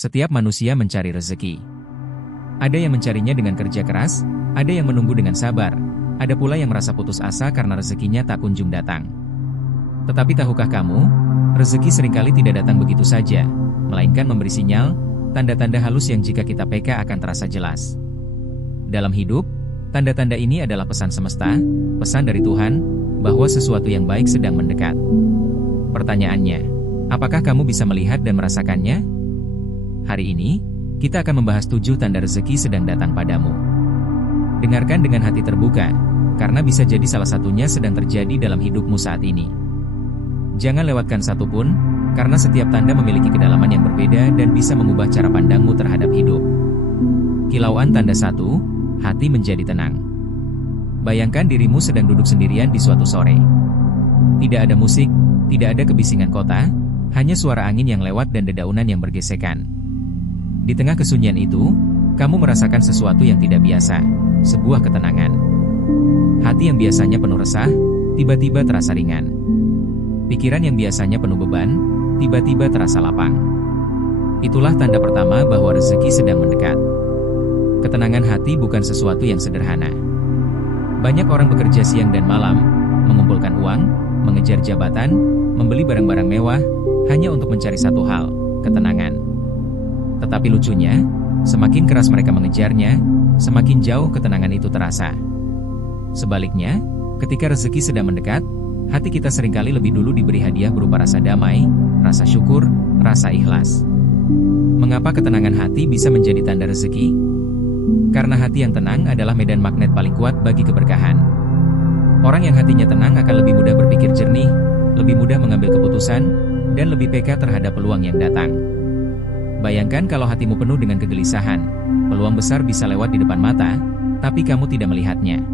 Setiap manusia mencari rezeki. Ada yang mencarinya dengan kerja keras, ada yang menunggu dengan sabar, ada pula yang merasa putus asa karena rezekinya tak kunjung datang. Tetapi tahukah kamu, rezeki seringkali tidak datang begitu saja, melainkan memberi sinyal, tanda-tanda halus yang jika kita peka akan terasa jelas. Dalam hidup, tanda-tanda ini adalah pesan semesta, pesan dari Tuhan, bahwa sesuatu yang baik sedang mendekat. Pertanyaannya, apakah kamu bisa melihat dan merasakannya? Hari ini, kita akan membahas 7 tanda rezeki sedang datang padamu. Dengarkan dengan hati terbuka, karena bisa jadi salah satunya sedang terjadi dalam hidupmu saat ini. Jangan lewatkan satu pun, karena setiap tanda memiliki kedalaman yang berbeda dan bisa mengubah cara pandangmu terhadap hidup. Kilauan tanda 1, hati menjadi tenang. Bayangkan dirimu sedang duduk sendirian di suatu sore. Tidak ada musik, tidak ada kebisingan kota, hanya suara angin yang lewat dan dedaunan yang bergesekan. Di tengah kesunyian itu, kamu merasakan sesuatu yang tidak biasa, sebuah ketenangan. Hati yang biasanya penuh resah, tiba-tiba terasa ringan. Pikiran yang biasanya penuh beban, tiba-tiba terasa lapang. Itulah tanda pertama bahwa rezeki sedang mendekat. Ketenangan hati bukan sesuatu yang sederhana. Banyak orang bekerja siang dan malam, mengumpulkan uang, mengejar jabatan, membeli barang-barang mewah, hanya untuk mencari satu hal, ketenangan. Tetapi lucunya, semakin keras mereka mengejarnya, semakin jauh ketenangan itu terasa. Sebaliknya, ketika rezeki sedang mendekat, hati kita seringkali lebih dulu diberi hadiah berupa rasa damai, rasa syukur, rasa ikhlas. Mengapa ketenangan hati bisa menjadi tanda rezeki? Karena hati yang tenang adalah medan magnet paling kuat bagi keberkahan. Orang yang hatinya tenang akan lebih mudah berpikir jernih, lebih mudah mengambil keputusan, dan lebih peka terhadap peluang yang datang. Bayangkan kalau hatimu penuh dengan kegelisahan, peluang besar bisa lewat di depan mata, tapi kamu tidak melihatnya.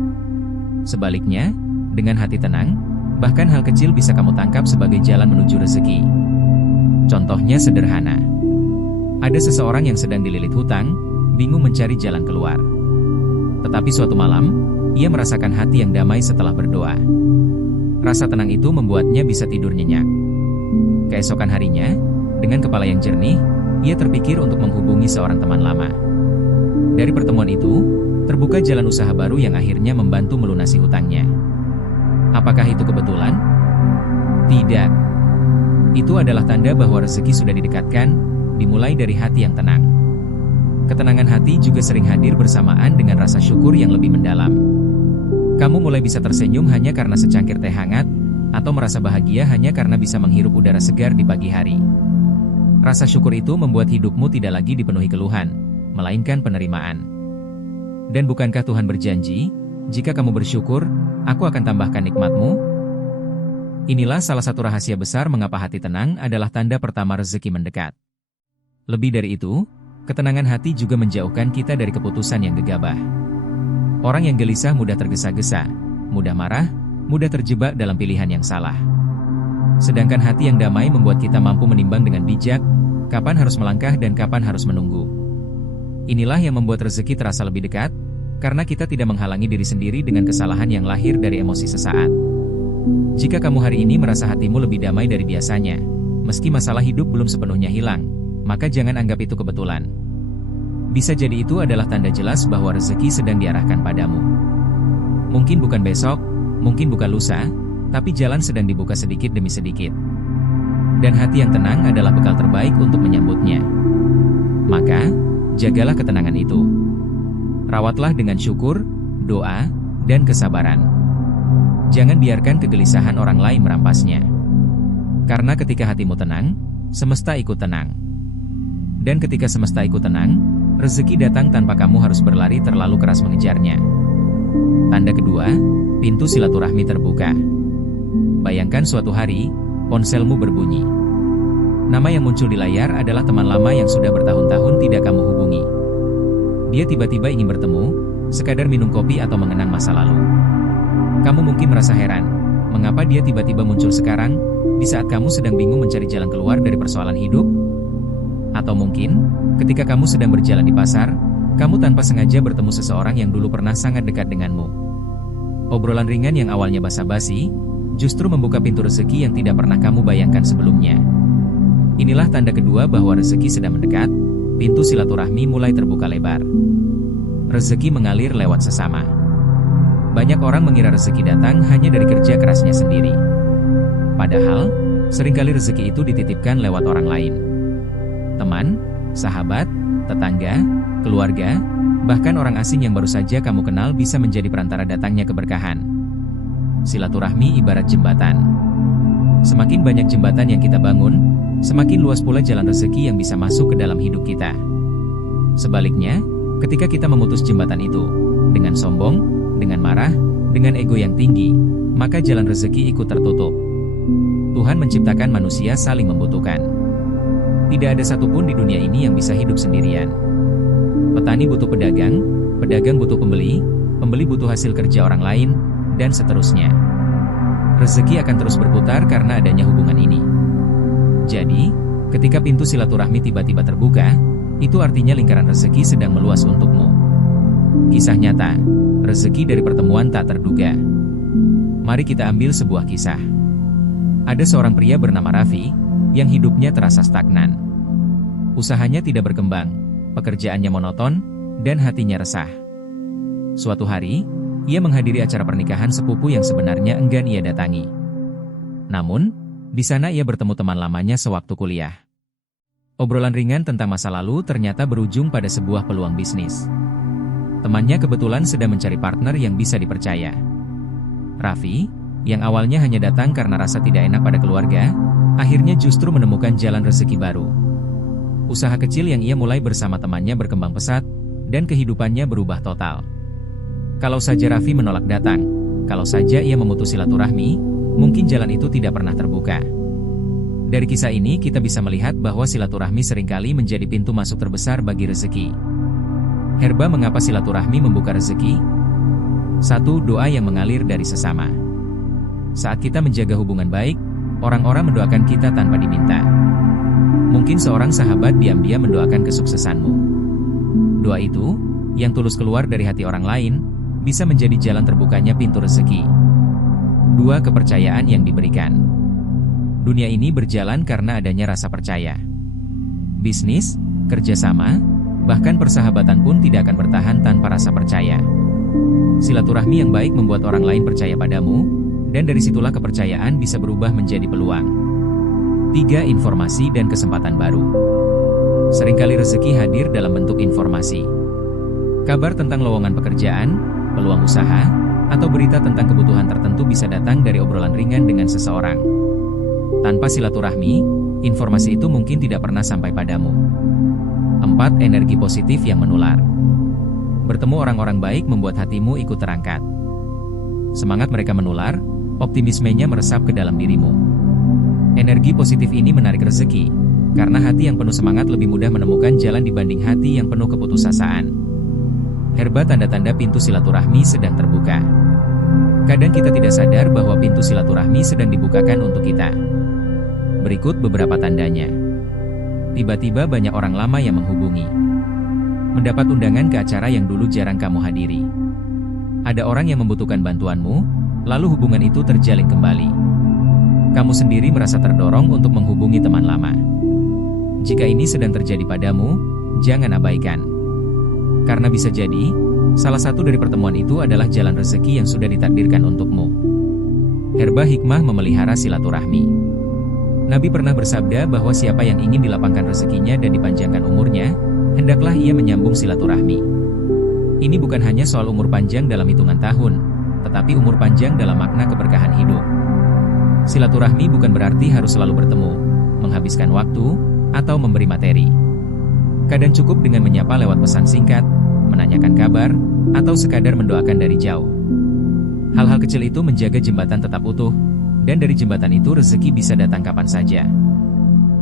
Sebaliknya, dengan hati tenang, bahkan hal kecil bisa kamu tangkap sebagai jalan menuju rezeki. Contohnya sederhana. Ada seseorang yang sedang dililit hutang, bingung mencari jalan keluar. Tetapi suatu malam, ia merasakan hati yang damai setelah berdoa. Rasa tenang itu membuatnya bisa tidur nyenyak. Keesokan harinya, dengan kepala yang jernih, ia terpikir untuk menghubungi seorang teman lama. Dari pertemuan itu, terbuka jalan usaha baru yang akhirnya membantu melunasi hutangnya. Apakah itu kebetulan? Tidak. Itu adalah tanda bahwa rezeki sudah didekatkan, dimulai dari hati yang tenang. Ketenangan hati juga sering hadir bersamaan dengan rasa syukur yang lebih mendalam. Kamu mulai bisa tersenyum hanya karena secangkir teh hangat, atau merasa bahagia hanya karena bisa menghirup udara segar di pagi hari. Rasa syukur itu membuat hidupmu tidak lagi dipenuhi keluhan, melainkan penerimaan. Dan bukankah Tuhan berjanji, jika kamu bersyukur, aku akan tambahkan nikmatmu? Inilah salah satu rahasia besar mengapa hati tenang adalah tanda pertama rezeki mendekat. Lebih dari itu, ketenangan hati juga menjauhkan kita dari keputusan yang gegabah. Orang yang gelisah mudah tergesa-gesa, mudah marah, mudah terjebak dalam pilihan yang salah. Sedangkan hati yang damai membuat kita mampu menimbang dengan bijak, kapan harus melangkah dan kapan harus menunggu. Inilah yang membuat rezeki terasa lebih dekat, karena kita tidak menghalangi diri sendiri dengan kesalahan yang lahir dari emosi sesaat. Jika kamu hari ini merasa hatimu lebih damai dari biasanya, meski masalah hidup belum sepenuhnya hilang, maka jangan anggap itu kebetulan. Bisa jadi itu adalah tanda jelas bahwa rezeki sedang diarahkan padamu. Mungkin bukan besok, mungkin bukan lusa, tapi jalan sedang dibuka sedikit demi sedikit. Dan hati yang tenang adalah bekal terbaik untuk menyambutnya. Maka, jagalah ketenangan itu. Rawatlah dengan syukur, doa, dan kesabaran. Jangan biarkan kegelisahan orang lain merampasnya. Karena ketika hatimu tenang, semesta ikut tenang. Dan ketika semesta ikut tenang, rezeki datang tanpa kamu harus berlari terlalu keras mengejarnya. Tanda kedua, pintu silaturahmi terbuka. Bayangkan suatu hari, ponselmu berbunyi. Nama yang muncul di layar adalah teman lama yang sudah bertahun-tahun tidak kamu hubungi. Dia tiba-tiba ingin bertemu, sekadar minum kopi atau mengenang masa lalu. Kamu mungkin merasa heran, mengapa dia tiba-tiba muncul sekarang, di saat kamu sedang bingung mencari jalan keluar dari persoalan hidup? Atau mungkin, ketika kamu sedang berjalan di pasar, kamu tanpa sengaja bertemu seseorang yang dulu pernah sangat dekat denganmu. Obrolan ringan yang awalnya basa-basi, justru membuka pintu rezeki yang tidak pernah kamu bayangkan sebelumnya. Inilah tanda kedua bahwa rezeki sedang mendekat, pintu silaturahmi mulai terbuka lebar. Rezeki mengalir lewat sesama. Banyak orang mengira rezeki datang hanya dari kerja kerasnya sendiri. Padahal, seringkali rezeki itu dititipkan lewat orang lain. Teman, sahabat, tetangga, keluarga, bahkan orang asing yang baru saja kamu kenal bisa menjadi perantara datangnya keberkahan. Silaturahmi ibarat jembatan. Semakin banyak jembatan yang kita bangun, semakin luas pula jalan rezeki yang bisa masuk ke dalam hidup kita. Sebaliknya, ketika kita memutus jembatan itu, dengan sombong, dengan marah, dengan ego yang tinggi, maka jalan rezeki ikut tertutup. Tuhan menciptakan manusia saling membutuhkan. Tidak ada satupun di dunia ini yang bisa hidup sendirian. Petani butuh pedagang, pedagang butuh pembeli, pembeli butuh hasil kerja orang lain, dan seterusnya. Rezeki akan terus berputar karena adanya hubungan ini. Jadi, ketika pintu silaturahmi tiba-tiba terbuka, itu artinya lingkaran rezeki sedang meluas untukmu. Kisah nyata, rezeki dari pertemuan tak terduga. Mari kita ambil sebuah kisah. Ada seorang pria bernama Raffi, yang hidupnya terasa stagnan. Usahanya tidak berkembang, pekerjaannya monoton, dan hatinya resah. Suatu hari, ia menghadiri acara pernikahan sepupu yang sebenarnya enggan ia datangi. Namun, di sana ia bertemu teman lamanya sewaktu kuliah. Obrolan ringan tentang masa lalu ternyata berujung pada sebuah peluang bisnis. Temannya kebetulan sedang mencari partner yang bisa dipercaya. Raffi, yang awalnya hanya datang karena rasa tidak enak pada keluarga, akhirnya justru menemukan jalan rezeki baru. Usaha kecil yang ia mulai bersama temannya berkembang pesat, dan kehidupannya berubah total. Kalau saja Raffi menolak datang, kalau saja ia memutus silaturahmi, mungkin jalan itu tidak pernah terbuka. Dari kisah ini kita bisa melihat bahwa silaturahmi seringkali menjadi pintu masuk terbesar bagi rezeki. Herba, mengapa silaturahmi membuka rezeki? 1. Doa yang mengalir dari sesama. Saat kita menjaga hubungan baik, orang-orang mendoakan kita tanpa diminta. Mungkin seorang sahabat diam-diam mendoakan kesuksesanmu. Doa itu, yang tulus keluar dari hati orang lain, bisa menjadi jalan terbukanya pintu rezeki. 2. Kepercayaan yang diberikan. Dunia ini berjalan karena adanya rasa percaya. Bisnis, kerjasama, bahkan persahabatan pun tidak akan bertahan tanpa rasa percaya. Silaturahmi yang baik membuat orang lain percaya padamu, dan dari situlah kepercayaan bisa berubah menjadi peluang. 3. Informasi dan kesempatan baru. Seringkali rezeki hadir dalam bentuk informasi. Kabar tentang lowongan pekerjaan, peluang usaha, atau berita tentang kebutuhan tertentu bisa datang dari obrolan ringan dengan seseorang. Tanpa silaturahmi, informasi itu mungkin tidak pernah sampai padamu. 4. Energi positif yang menular. Bertemu orang-orang baik membuat hatimu ikut terangkat. Semangat mereka menular, optimismenya meresap ke dalam dirimu. Energi positif ini menarik rezeki, karena hati yang penuh semangat lebih mudah menemukan jalan dibanding hati yang penuh keputusasaan. Herba, tanda-tanda pintu silaturahmi sedang terbuka. Kadang kita tidak sadar bahwa pintu silaturahmi sedang dibukakan untuk kita. Berikut beberapa tandanya. Tiba-tiba banyak orang lama yang menghubungi. Mendapat undangan ke acara yang dulu jarang kamu hadiri. Ada orang yang membutuhkan bantuanmu, lalu hubungan itu terjalin kembali. Kamu sendiri merasa terdorong untuk menghubungi teman lama. Jika ini sedang terjadi padamu, jangan abaikan. Karena bisa jadi, salah satu dari pertemuan itu adalah jalan rezeki yang sudah ditakdirkan untukmu. Herba, hikmah memelihara silaturahmi. Nabi pernah bersabda bahwa siapa yang ingin dilapangkan rezekinya dan dipanjangkan umurnya, hendaklah ia menyambung silaturahmi. Ini bukan hanya soal umur panjang dalam hitungan tahun, tetapi umur panjang dalam makna keberkahan hidup. Silaturahmi bukan berarti harus selalu bertemu, menghabiskan waktu, atau memberi materi. Kadang cukup dengan menyapa lewat pesan singkat, menanyakan kabar, atau sekadar mendoakan dari jauh. Hal-hal kecil itu menjaga jembatan tetap utuh, dan dari jembatan itu rezeki bisa datang kapan saja.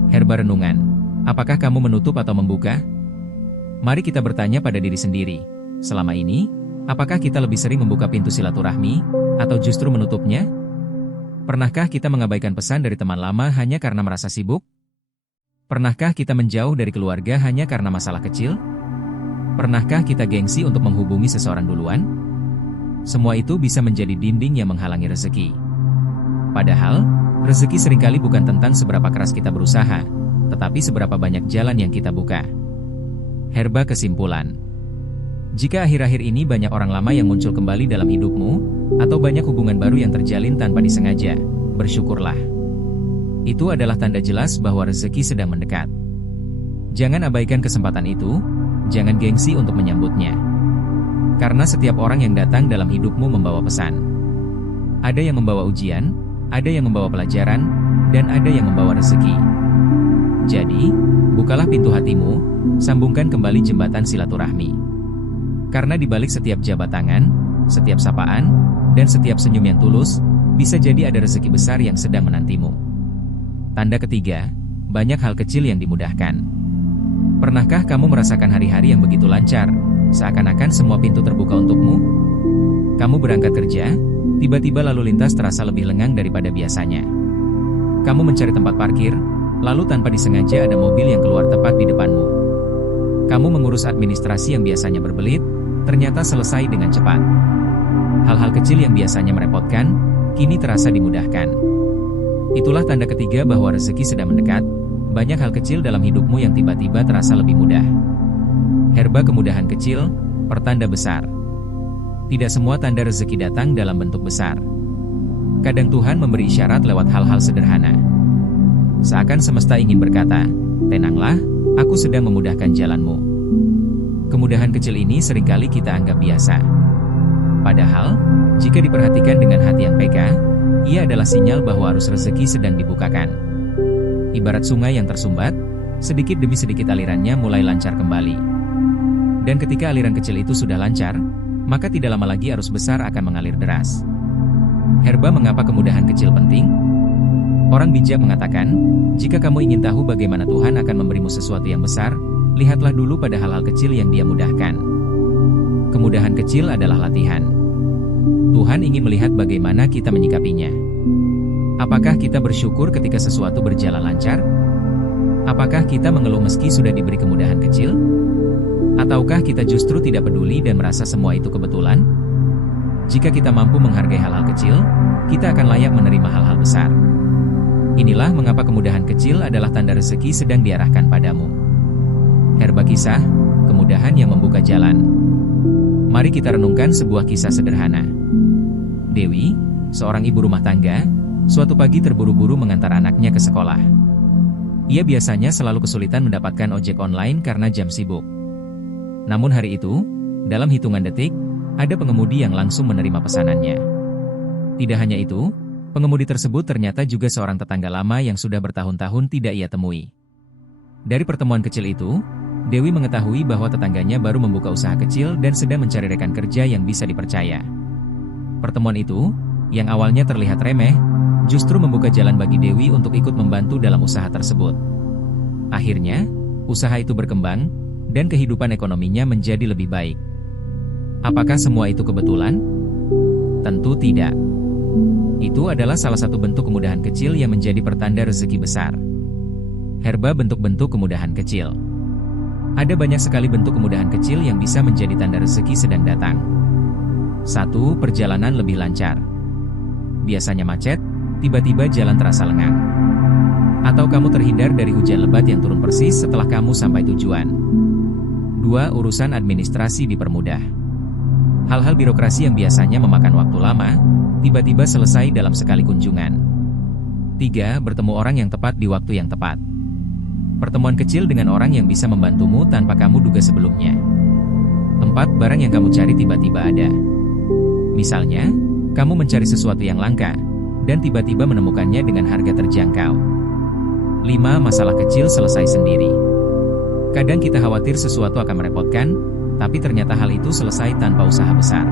Herba renungan, apakah kamu menutup atau membuka? Mari kita bertanya pada diri sendiri, selama ini, apakah kita lebih sering membuka pintu silaturahmi, atau justru menutupnya? Pernahkah kita mengabaikan pesan dari teman lama hanya karena merasa sibuk? Pernahkah kita menjauh dari keluarga hanya karena masalah kecil? Pernahkah kita gengsi untuk menghubungi seseorang duluan? Semua itu bisa menjadi dinding yang menghalangi rezeki. Padahal, rezeki seringkali bukan tentang seberapa keras kita berusaha, tetapi seberapa banyak jalan yang kita buka. Herba kesimpulan. Jika akhir-akhir ini banyak orang lama yang muncul kembali dalam hidupmu, atau banyak hubungan baru yang terjalin tanpa disengaja, bersyukurlah. Itu adalah tanda jelas bahwa rezeki sedang mendekat. Jangan abaikan kesempatan itu, jangan gengsi untuk menyambutnya. Karena setiap orang yang datang dalam hidupmu membawa pesan. Ada yang membawa ujian, ada yang membawa pelajaran, dan ada yang membawa rezeki. Jadi, bukalah pintu hatimu, sambungkan kembali jembatan silaturahmi. Karena di balik setiap jabat tangan, setiap sapaan, dan setiap senyum yang tulus, bisa jadi ada rezeki besar yang sedang menantimu. Tanda ketiga, banyak hal kecil yang dimudahkan. Pernahkah kamu merasakan hari-hari yang begitu lancar, seakan-akan semua pintu terbuka untukmu? Kamu berangkat kerja, tiba-tiba lalu lintas terasa lebih lengang daripada biasanya. Kamu mencari tempat parkir, lalu tanpa disengaja ada mobil yang keluar tepat di depanmu. Kamu mengurus administrasi yang biasanya berbelit, ternyata selesai dengan cepat. Hal-hal kecil yang biasanya merepotkan, kini terasa dimudahkan. Itulah tanda ketiga bahwa rezeki sedang mendekat. Banyak hal kecil dalam hidupmu yang tiba-tiba terasa lebih mudah. Herba kemudahan kecil, pertanda besar. Tidak semua tanda rezeki datang dalam bentuk besar. Kadang Tuhan memberi isyarat lewat hal-hal sederhana. Seakan semesta ingin berkata, "Tenanglah, aku sedang memudahkan jalanmu." Kemudahan kecil ini seringkali kita anggap biasa. Padahal, jika diperhatikan dengan hati yang peka, ia adalah sinyal bahwa arus rezeki sedang dibukakan. Ibarat sungai yang tersumbat, sedikit demi sedikit alirannya mulai lancar kembali. Dan ketika aliran kecil itu sudah lancar, maka tidak lama lagi arus besar akan mengalir deras. Herba mengapa kemudahan kecil penting? Orang bijak mengatakan, jika kamu ingin tahu bagaimana Tuhan akan memberimu sesuatu yang besar, lihatlah dulu pada hal-hal kecil yang Dia mudahkan. Kemudahan kecil adalah latihan. Tuhan ingin melihat bagaimana kita menyikapinya. Apakah kita bersyukur ketika sesuatu berjalan lancar? Apakah kita mengeluh meski sudah diberi kemudahan kecil? Ataukah kita justru tidak peduli dan merasa semua itu kebetulan? Jika kita mampu menghargai hal-hal kecil, kita akan layak menerima hal-hal besar. Inilah mengapa kemudahan kecil adalah tanda rezeki sedang diarahkan padamu. Herba kisah, kemudahan yang membuka jalan. Mari kita renungkan sebuah kisah sederhana. Dewi, seorang ibu rumah tangga, suatu pagi terburu-buru mengantar anaknya ke sekolah. Ia biasanya selalu kesulitan mendapatkan ojek online karena jam sibuk. Namun hari itu, dalam hitungan detik, ada pengemudi yang langsung menerima pesanannya. Tidak hanya itu, pengemudi tersebut ternyata juga seorang tetangga lama yang sudah bertahun-tahun tidak ia temui. Dari pertemuan kecil itu, Dewi mengetahui bahwa tetangganya baru membuka usaha kecil dan sedang mencari rekan kerja yang bisa dipercaya. Pertemuan itu, yang awalnya terlihat remeh, justru membuka jalan bagi Dewi untuk ikut membantu dalam usaha tersebut. Akhirnya, usaha itu berkembang, dan kehidupan ekonominya menjadi lebih baik. Apakah semua itu kebetulan? Tentu tidak. Itu adalah salah satu bentuk kemudahan kecil yang menjadi pertanda rezeki besar. Herba bentuk-bentuk kemudahan kecil. Ada banyak sekali bentuk kemudahan kecil yang bisa menjadi tanda rezeki sedang datang. 1. Perjalanan lebih lancar. Biasanya macet, tiba-tiba jalan terasa lengang. Atau kamu terhindar dari hujan lebat yang turun persis setelah kamu sampai tujuan. 2. Urusan administrasi dipermudah. Hal-hal birokrasi yang biasanya memakan waktu lama, tiba-tiba selesai dalam sekali kunjungan. 3. Bertemu orang yang tepat di waktu yang tepat. Pertemuan kecil dengan orang yang bisa membantumu tanpa kamu duga sebelumnya. 4. Barang yang kamu cari tiba-tiba ada. Misalnya, kamu mencari sesuatu yang langka, dan tiba-tiba menemukannya dengan harga terjangkau. 5. Masalah kecil selesai sendiri. Kadang kita khawatir sesuatu akan merepotkan, tapi ternyata hal itu selesai tanpa usaha besar.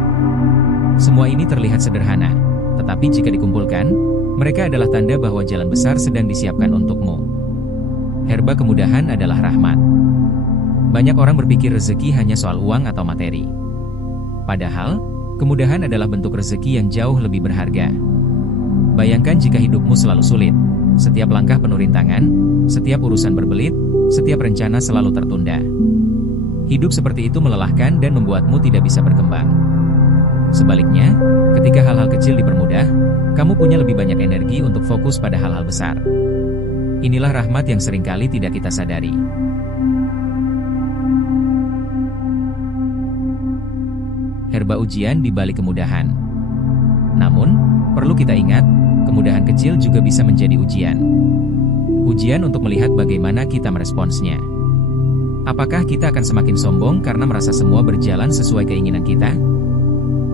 Semua ini terlihat sederhana, tetapi jika dikumpulkan, mereka adalah tanda bahwa jalan besar sedang disiapkan untukmu. Herba kemudahan adalah rahmat. Banyak orang berpikir rezeki hanya soal uang atau materi. Padahal, kemudahan adalah bentuk rezeki yang jauh lebih berharga. Bayangkan jika hidupmu selalu sulit, setiap langkah penuh rintangan, setiap urusan berbelit, setiap rencana selalu tertunda. Hidup seperti itu melelahkan dan membuatmu tidak bisa berkembang. Sebaliknya, ketika hal-hal kecil dipermudah, kamu punya lebih banyak energi untuk fokus pada hal-hal besar. Inilah rahmat yang seringkali tidak kita sadari. herba ujian di balik kemudahan. Namun, perlu kita ingat, kemudahan kecil juga bisa menjadi ujian. Ujian untuk melihat bagaimana kita meresponsnya. Apakah kita akan semakin sombong karena merasa semua berjalan sesuai keinginan kita?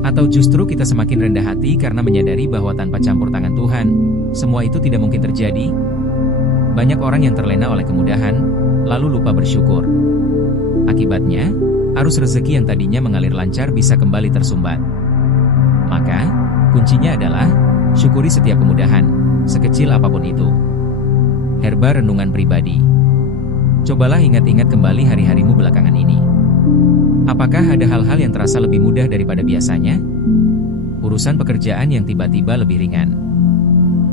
Atau justru kita semakin rendah hati karena menyadari bahwa tanpa campur tangan Tuhan, semua itu tidak mungkin terjadi? Banyak orang yang terlena oleh kemudahan, lalu lupa bersyukur. Akibatnya, arus rezeki yang tadinya mengalir lancar bisa kembali tersumbat. Maka, kuncinya adalah, syukuri setiap kemudahan, sekecil apapun itu. Herba Renungan Pribadi. Cobalah ingat-ingat kembali hari-harimu belakangan ini. Apakah ada hal-hal yang terasa lebih mudah daripada biasanya? Urusan pekerjaan yang tiba-tiba lebih ringan.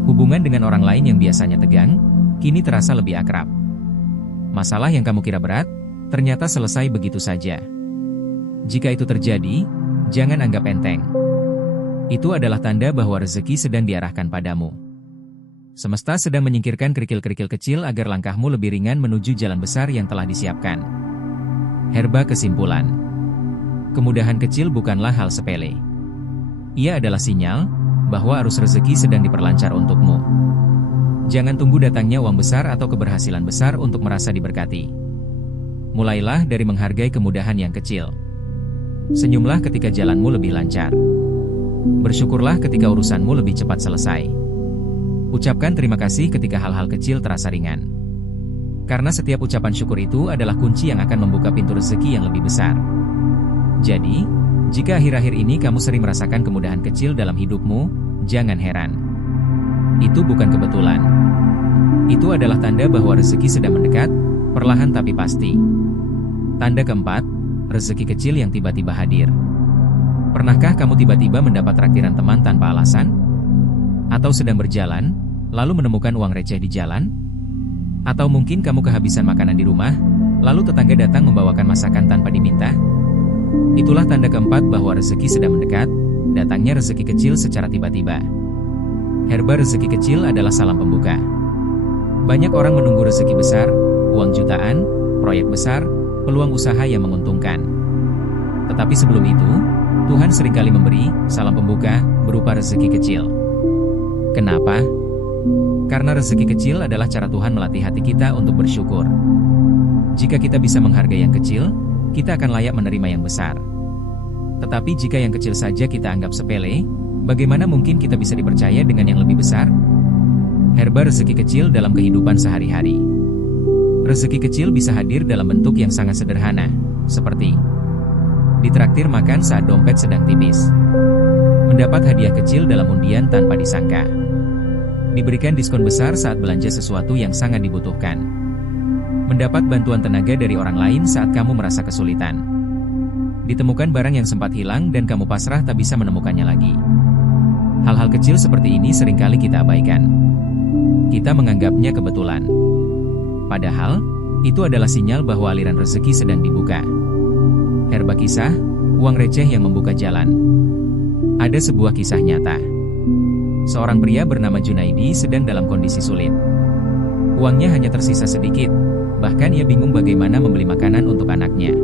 Hubungan dengan orang lain yang biasanya tegang, kini terasa lebih akrab. Masalah yang kamu kira berat, ternyata selesai begitu saja. Jika itu terjadi, jangan anggap enteng. Itu adalah tanda bahwa rezeki sedang diarahkan padamu. Semesta sedang menyingkirkan kerikil-kerikil kecil agar langkahmu lebih ringan menuju jalan besar yang telah disiapkan. Herba Kesimpulan. Kemudahan kecil bukanlah hal sepele. Ia adalah sinyal bahwa arus rezeki sedang diperlancar untukmu. Jangan tunggu datangnya uang besar atau keberhasilan besar untuk merasa diberkati. Mulailah dari menghargai kemudahan yang kecil. Senyumlah ketika jalanmu lebih lancar. Bersyukurlah ketika urusanmu lebih cepat selesai. Ucapkan terima kasih ketika hal-hal kecil terasa ringan. Karena setiap ucapan syukur itu adalah kunci yang akan membuka pintu rezeki yang lebih besar. Jadi, jika akhir-akhir ini kamu sering merasakan kemudahan kecil dalam hidupmu, jangan heran. Itu bukan kebetulan. Itu adalah tanda bahwa rezeki sedang mendekat, perlahan tapi pasti. Tanda keempat, rezeki kecil yang tiba-tiba hadir. Pernahkah kamu tiba-tiba mendapat traktiran teman tanpa alasan? Atau sedang berjalan, lalu menemukan uang receh di jalan? Atau mungkin kamu kehabisan makanan di rumah, lalu tetangga datang membawakan masakan tanpa diminta? Itulah tanda keempat bahwa rezeki sedang mendekat, datangnya rezeki kecil secara tiba-tiba. Herba rezeki kecil adalah salam pembuka. Banyak orang menunggu rezeki besar, uang jutaan, proyek besar, peluang usaha yang menguntungkan. Tetapi sebelum itu, Tuhan seringkali memberi salam pembuka berupa rezeki kecil. Kenapa? Karena rezeki kecil adalah cara Tuhan melatih hati kita untuk bersyukur. Jika kita bisa menghargai yang kecil, kita akan layak menerima yang besar. Tetapi jika yang kecil saja kita anggap sepele, bagaimana mungkin kita bisa dipercaya dengan yang lebih besar? Herba rezeki kecil dalam kehidupan sehari-hari. Rezeki kecil bisa hadir dalam bentuk yang sangat sederhana, seperti ditraktir makan saat dompet sedang tipis, mendapat hadiah kecil dalam undian tanpa disangka, diberikan diskon besar saat belanja sesuatu yang sangat dibutuhkan, mendapat bantuan tenaga dari orang lain saat kamu merasa kesulitan, ditemukan barang yang sempat hilang dan kamu pasrah tak bisa menemukannya lagi. Hal-hal kecil seperti ini seringkali kita abaikan. Kita menganggapnya kebetulan. Padahal, itu adalah sinyal bahwa aliran rezeki sedang dibuka. Herba Kisah, uang receh yang membuka jalan. Ada sebuah kisah nyata. Seorang pria bernama Junaidi sedang dalam kondisi sulit. Uangnya hanya tersisa sedikit, bahkan ia bingung bagaimana membeli makanan untuk anaknya.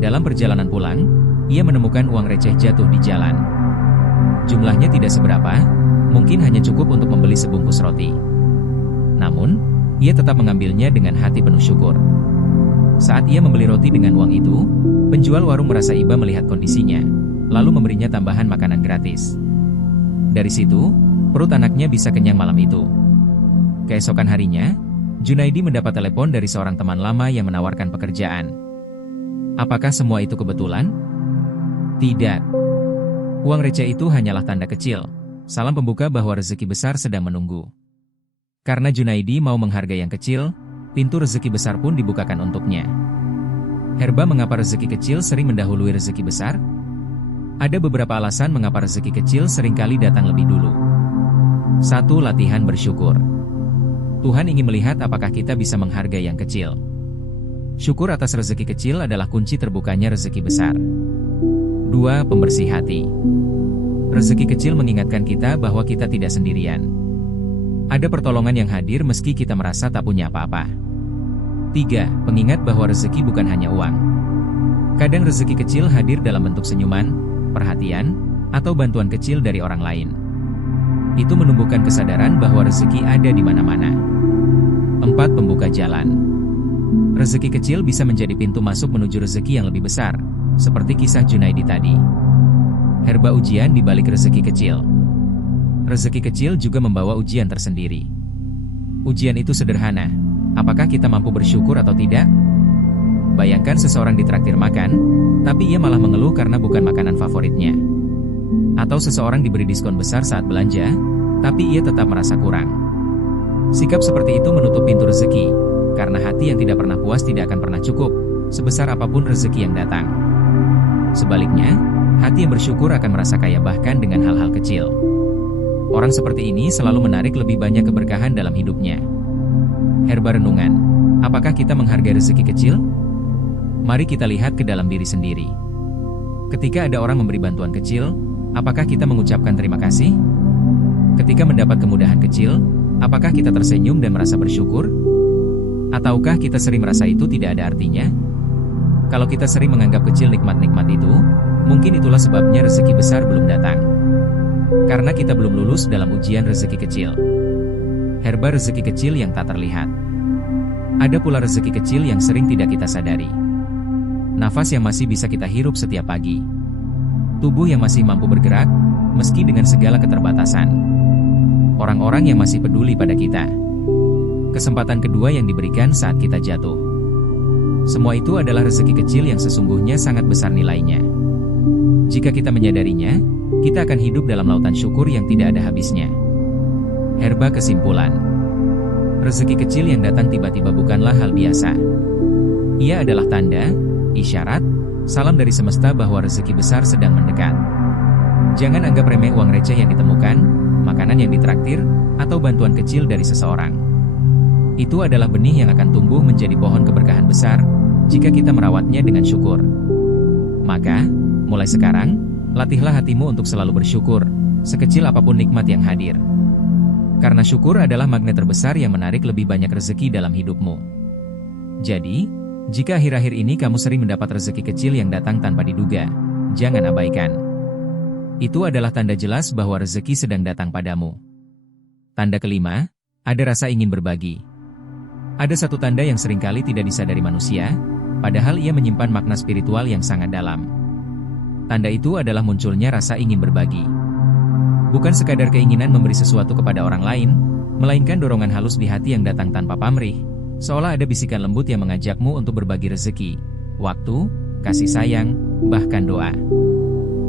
Dalam perjalanan pulang, ia menemukan uang receh jatuh di jalan. Jumlahnya tidak seberapa, mungkin hanya cukup untuk membeli sebungkus roti. Namun, ia tetap mengambilnya dengan hati penuh syukur. Saat ia membeli roti dengan uang itu, penjual warung merasa iba melihat kondisinya, lalu memberinya tambahan makanan gratis. Dari situ, perut anaknya bisa kenyang malam itu. Keesokan harinya, Junaidi mendapat telepon dari seorang teman lama yang menawarkan pekerjaan. Apakah semua itu kebetulan? Tidak. Uang receh itu hanyalah tanda kecil, salam pembuka bahwa rezeki besar sedang menunggu. Karena Junaidi mau menghargai yang kecil, pintu rezeki besar pun dibukakan untuknya. Herba mengapa rezeki kecil sering mendahului rezeki besar? Ada beberapa alasan mengapa rezeki kecil seringkali datang lebih dulu. 1. Latihan bersyukur. Tuhan ingin melihat apakah kita bisa menghargai yang kecil. Syukur atas rezeki kecil adalah kunci terbukanya rezeki besar. 2. Pembersih hati. Rezeki kecil mengingatkan kita bahwa kita tidak sendirian. Ada pertolongan yang hadir meski kita merasa tak punya apa-apa. 3. Pengingat bahwa rezeki bukan hanya uang. Kadang rezeki kecil hadir dalam bentuk senyuman, perhatian, atau bantuan kecil dari orang lain. Itu menumbuhkan kesadaran bahwa rezeki ada di mana-mana. 4. Pembuka jalan. Rezeki kecil bisa menjadi pintu masuk menuju rezeki yang lebih besar, seperti kisah Junaidi tadi. Herba ujian di balik rezeki kecil. Rezeki kecil juga membawa ujian tersendiri. Ujian itu sederhana. Apakah kita mampu bersyukur atau tidak? Bayangkan seseorang ditraktir makan, tapi ia malah mengeluh karena bukan makanan favoritnya. Atau seseorang diberi diskon besar saat belanja, tapi ia tetap merasa kurang. Sikap seperti itu menutup pintu rezeki, karena hati yang tidak pernah puas tidak akan pernah cukup, sebesar apapun rezeki yang datang. Sebaliknya, hati yang bersyukur akan merasa kaya bahkan dengan hal-hal kecil. Orang seperti ini selalu menarik lebih banyak keberkahan dalam hidupnya. Herba renungan, apakah kita menghargai rezeki kecil? Mari kita lihat ke dalam diri sendiri. Ketika ada orang memberi bantuan kecil, apakah kita mengucapkan terima kasih? Ketika mendapat kemudahan kecil, apakah kita tersenyum dan merasa bersyukur? Ataukah kita sering merasa itu tidak ada artinya? Kalau kita sering menganggap kecil nikmat-nikmat itu, mungkin itulah sebabnya rezeki besar belum datang. Karena kita belum lulus dalam ujian rezeki kecil. Herba rezeki kecil yang tak terlihat. Ada pula rezeki kecil yang sering tidak kita sadari. Nafas yang masih bisa kita hirup setiap pagi. Tubuh yang masih mampu bergerak, meski dengan segala keterbatasan. Orang-orang yang masih peduli pada kita. Kesempatan kedua yang diberikan saat kita jatuh. Semua itu adalah rezeki kecil yang sesungguhnya sangat besar nilainya. Jika kita menyadarinya, kita akan hidup dalam lautan syukur yang tidak ada habisnya. Herba kesimpulan. Rezeki kecil yang datang tiba-tiba bukanlah hal biasa. Ia adalah tanda, isyarat, salam dari semesta bahwa rezeki besar sedang mendekat. Jangan anggap remeh uang receh yang ditemukan, makanan yang ditraktir, atau bantuan kecil dari seseorang. Itu adalah benih yang akan tumbuh menjadi pohon keberkahan besar, jika kita merawatnya dengan syukur. Maka, mulai sekarang, latihlah hatimu untuk selalu bersyukur, sekecil apapun nikmat yang hadir. Karena syukur adalah magnet terbesar yang menarik lebih banyak rezeki dalam hidupmu. Jadi, jika akhir-akhir ini kamu sering mendapat rezeki kecil yang datang tanpa diduga, jangan abaikan. Itu adalah tanda jelas bahwa rezeki sedang datang padamu. Tanda kelima, ada rasa ingin berbagi. Ada satu tanda yang seringkali tidak disadari manusia, padahal ia menyimpan makna spiritual yang sangat dalam. Tanda itu adalah munculnya rasa ingin berbagi. Bukan sekadar keinginan memberi sesuatu kepada orang lain, melainkan dorongan halus di hati yang datang tanpa pamrih, seolah ada bisikan lembut yang mengajakmu untuk berbagi rezeki, waktu, kasih sayang, bahkan doa.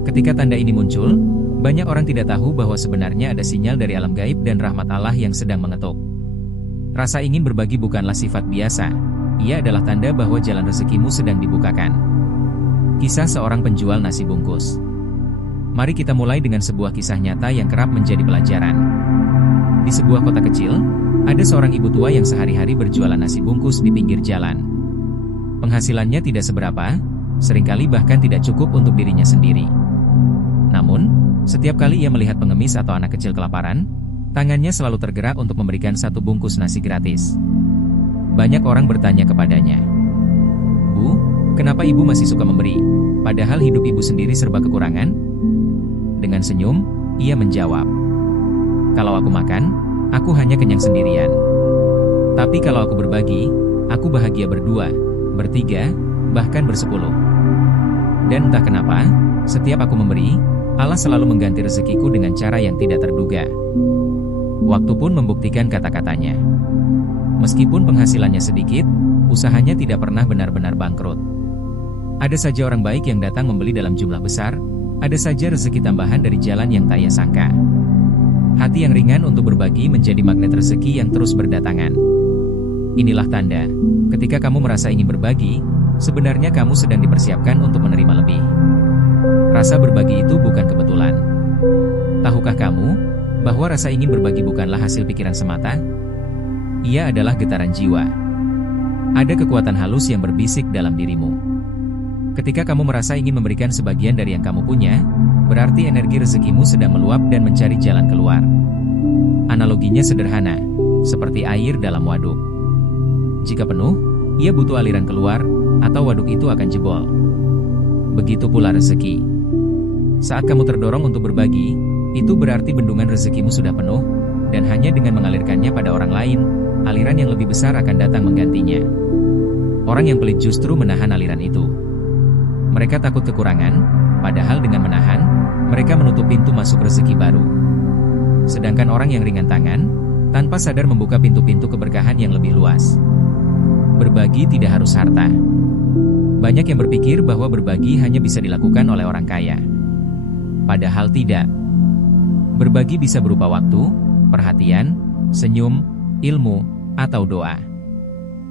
Ketika tanda ini muncul, banyak orang tidak tahu bahwa sebenarnya ada sinyal dari alam gaib dan rahmat Allah yang sedang mengetuk. Rasa ingin berbagi bukanlah sifat biasa, ia adalah tanda bahwa jalan rezekimu sedang dibukakan. Kisah seorang penjual nasi bungkus. Mari kita mulai dengan sebuah kisah nyata yang kerap menjadi pelajaran. Di sebuah kota kecil, ada seorang ibu tua yang sehari-hari berjualan nasi bungkus di pinggir jalan. Penghasilannya tidak seberapa, seringkali bahkan tidak cukup untuk dirinya sendiri. Namun, setiap kali ia melihat pengemis atau anak kecil kelaparan, tangannya selalu tergerak untuk memberikan satu bungkus nasi gratis. Banyak orang bertanya kepadanya, "Bu, kenapa ibu masih suka memberi? Padahal hidup ibu sendiri serba kekurangan?" Dengan senyum, ia menjawab, "Kalau aku makan, aku hanya kenyang sendirian. Tapi kalau aku berbagi, aku bahagia berdua, bertiga, bahkan bersepuluh. Dan entah kenapa, setiap aku memberi, Allah selalu mengganti rezekiku dengan cara yang tidak terduga." Waktu pun membuktikan kata-katanya. Meskipun penghasilannya sedikit, usahanya tidak pernah benar-benar bangkrut. Ada saja orang baik yang datang membeli dalam jumlah besar, ada saja rezeki tambahan dari jalan yang tak ia sangka. Hati yang ringan untuk berbagi menjadi magnet rezeki yang terus berdatangan. Inilah tanda, ketika kamu merasa ingin berbagi, sebenarnya kamu sedang dipersiapkan untuk menerima lebih. Rasa berbagi itu bukan kebetulan. Tahukah kamu, bahwa rasa ingin berbagi bukanlah hasil pikiran semata? Ia adalah getaran jiwa. Ada kekuatan halus yang berbisik dalam dirimu. Ketika kamu merasa ingin memberikan sebagian dari yang kamu punya, berarti energi rezekimu sedang meluap dan mencari jalan keluar. Analoginya sederhana, seperti air dalam waduk. Jika penuh, ia butuh aliran keluar, atau waduk itu akan jebol. begitu pula rezeki. Saat kamu terdorong untuk berbagi, itu berarti bendungan rezekimu sudah penuh, dan hanya dengan mengalirkannya pada orang lain, aliran yang lebih besar akan datang menggantinya. Orang yang pelit justru menahan aliran itu. Mereka takut kekurangan, padahal dengan menahan, mereka menutup pintu masuk rezeki baru. Sedangkan orang yang ringan tangan, tanpa sadar membuka pintu-pintu keberkahan yang lebih luas. Berbagi tidak harus harta. Banyak yang berpikir bahwa berbagi hanya bisa dilakukan oleh orang kaya. Padahal tidak. Berbagi bisa berupa waktu, perhatian, senyum, ilmu, atau doa.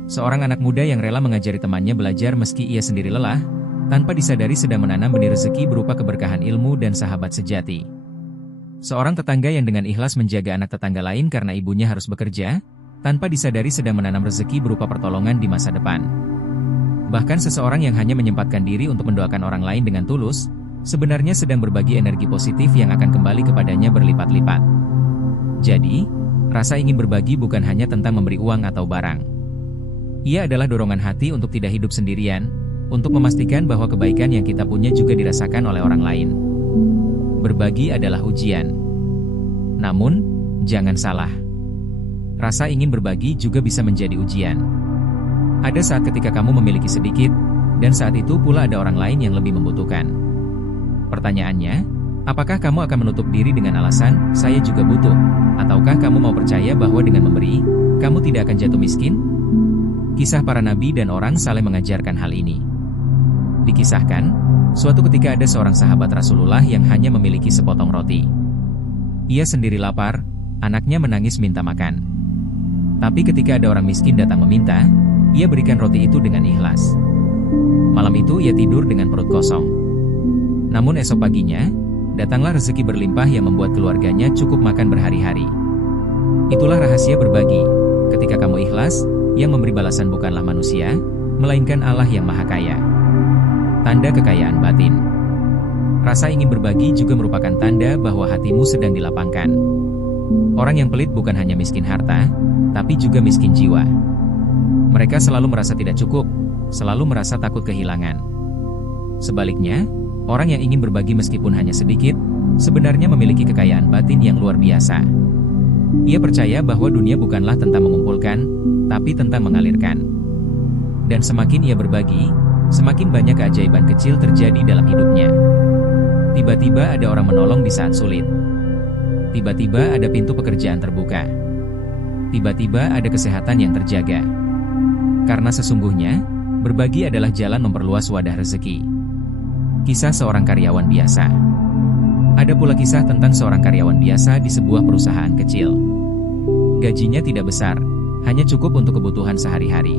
Seorang anak muda yang rela mengajari temannya belajar meski ia sendiri lelah, tanpa disadari sedang menanam benih rezeki berupa keberkahan ilmu dan sahabat sejati. Seorang tetangga yang dengan ikhlas menjaga anak tetangga lain karena ibunya harus bekerja, tanpa disadari sedang menanam rezeki berupa pertolongan di masa depan. Bahkan seseorang yang hanya menyempatkan diri untuk mendoakan orang lain dengan tulus, sebenarnya sedang berbagi energi positif yang akan kembali kepadanya berlipat-lipat. Jadi, rasa ingin berbagi bukan hanya tentang memberi uang atau barang. Ia adalah dorongan hati untuk tidak hidup sendirian, untuk memastikan bahwa kebaikan yang kita punya juga dirasakan oleh orang lain. Berbagi adalah ujian. Namun, jangan salah. Rasa ingin berbagi juga bisa menjadi ujian. Ada saat ketika kamu memiliki sedikit, dan saat itu pula ada orang lain yang lebih membutuhkan. Pertanyaannya, apakah kamu akan menutup diri dengan alasan, saya juga butuh? Ataukah kamu mau percaya bahwa dengan memberi, kamu tidak akan jatuh miskin? Kisah para nabi dan orang saleh mengajarkan hal ini. Dikisahkan, suatu ketika ada seorang sahabat Rasulullah yang hanya memiliki sepotong roti. Ia sendiri lapar, anaknya menangis minta makan. Tapi ketika ada orang miskin datang meminta, ia berikan roti itu dengan ikhlas. Malam itu ia tidur dengan perut kosong. Namun esok paginya, datanglah rezeki berlimpah yang membuat keluarganya cukup makan berhari-hari. Itulah rahasia berbagi. Ketika kamu ikhlas, yang memberi balasan bukanlah manusia, melainkan Allah yang Maha Kaya. Tanda kekayaan batin. Rasa ingin berbagi juga merupakan tanda bahwa hatimu sedang dilapangkan. Orang yang pelit bukan hanya miskin harta, tapi juga miskin jiwa. Mereka selalu merasa tidak cukup, selalu merasa takut kehilangan. Sebaliknya, orang yang ingin berbagi meskipun hanya sedikit, sebenarnya memiliki kekayaan batin yang luar biasa. Ia percaya bahwa dunia bukanlah tentang mengumpulkan, tapi tentang mengalirkan. Dan semakin ia berbagi, semakin banyak keajaiban kecil terjadi dalam hidupnya. Tiba-tiba ada orang menolong di saat sulit. Tiba-tiba ada pintu pekerjaan terbuka. Tiba-tiba ada kesehatan yang terjaga. Karena sesungguhnya, berbagi adalah jalan memperluas wadah rezeki. Kisah seorang karyawan biasa. Ada pula kisah tentang seorang karyawan biasa di sebuah perusahaan kecil. Gajinya tidak besar, hanya cukup untuk kebutuhan sehari-hari.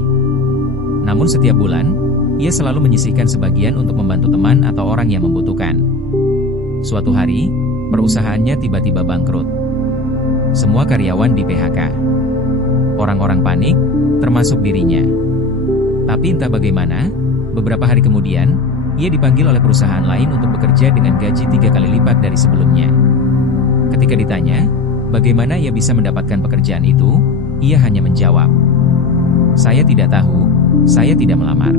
Namun setiap bulan, ia selalu menyisihkan sebagian untuk membantu teman atau orang yang membutuhkan. Suatu hari, perusahaannya tiba-tiba bangkrut. Semua karyawan di PHK. Orang-orang panik, termasuk dirinya. Tapi entah bagaimana, beberapa hari kemudian, ia dipanggil oleh perusahaan lain untuk bekerja dengan gaji 3 kali lipat dari sebelumnya. Ketika ditanya, bagaimana ia bisa mendapatkan pekerjaan itu, ia hanya menjawab, "Saya tidak tahu, saya tidak melamar.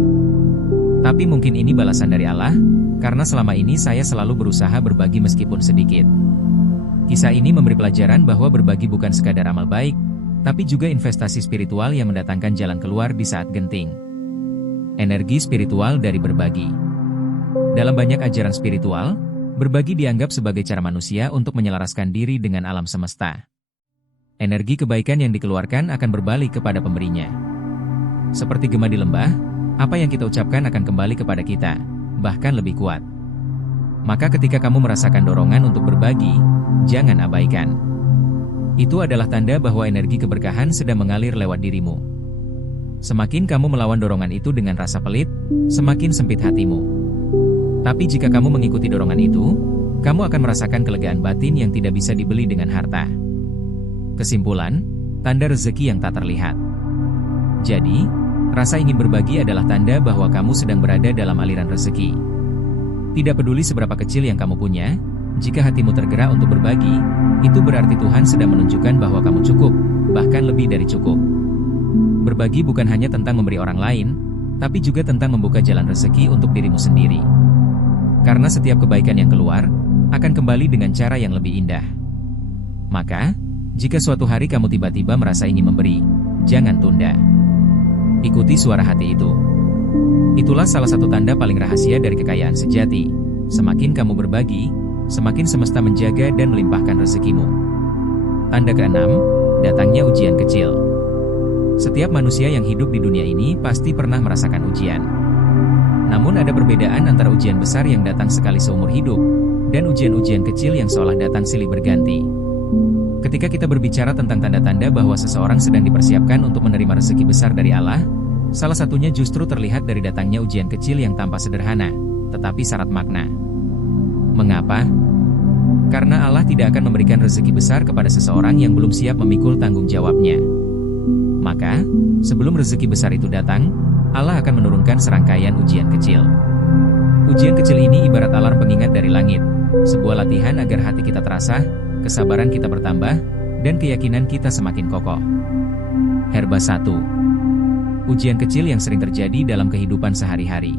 Tapi mungkin ini balasan dari Allah, karena selama ini saya selalu berusaha berbagi meskipun sedikit." Kisah ini memberi pelajaran bahwa berbagi bukan sekadar amal baik, tapi juga investasi spiritual yang mendatangkan jalan keluar di saat genting. Energi spiritual dari berbagi. Dalam banyak ajaran spiritual, berbagi dianggap sebagai cara manusia untuk menyelaraskan diri dengan alam semesta. Energi kebaikan yang dikeluarkan akan berbalik kepada pemberinya. Seperti gema di lembah, apa yang kita ucapkan akan kembali kepada kita, bahkan lebih kuat. Maka ketika kamu merasakan dorongan untuk berbagi, jangan abaikan. Itu adalah tanda bahwa energi keberkahan sedang mengalir lewat dirimu. Semakin kamu melawan dorongan itu dengan rasa pelit, semakin sempit hatimu. Tapi jika kamu mengikuti dorongan itu, kamu akan merasakan kelegaan batin yang tidak bisa dibeli dengan harta. Kesimpulan, tanda rezeki yang tak terlihat. Jadi, rasa ingin berbagi adalah tanda bahwa kamu sedang berada dalam aliran rezeki. Tidak peduli seberapa kecil yang kamu punya, jika hatimu tergerak untuk berbagi, itu berarti Tuhan sedang menunjukkan bahwa kamu cukup, bahkan lebih dari cukup. Berbagi bukan hanya tentang memberi orang lain, tapi juga tentang membuka jalan rezeki untuk dirimu sendiri. Karena setiap kebaikan yang keluar, akan kembali dengan cara yang lebih indah. Maka, jika suatu hari kamu tiba-tiba merasa ingin memberi, jangan tunda. Ikuti suara hati itu. Itulah salah satu tanda paling rahasia dari kekayaan sejati. Semakin kamu berbagi, semakin semesta menjaga dan melimpahkan rezekimu. Tanda keenam, datangnya ujian kecil. Setiap manusia yang hidup di dunia ini pasti pernah merasakan ujian. Namun ada perbedaan antara ujian besar yang datang sekali seumur hidup, dan ujian-ujian kecil yang seolah datang silih berganti. Ketika kita berbicara tentang tanda-tanda bahwa seseorang sedang dipersiapkan untuk menerima rezeki besar dari Allah, salah satunya justru terlihat dari datangnya ujian kecil yang tampak sederhana, tetapi syarat makna. Mengapa? Karena Allah tidak akan memberikan rezeki besar kepada seseorang yang belum siap memikul tanggung jawabnya. Maka, sebelum rezeki besar itu datang, Allah akan menurunkan serangkaian ujian kecil. Ujian kecil ini ibarat alarm pengingat dari langit, sebuah latihan agar hati kita terasah, kesabaran kita bertambah, dan keyakinan kita semakin kokoh. Herba 1. Ujian kecil yang sering terjadi dalam kehidupan sehari-hari.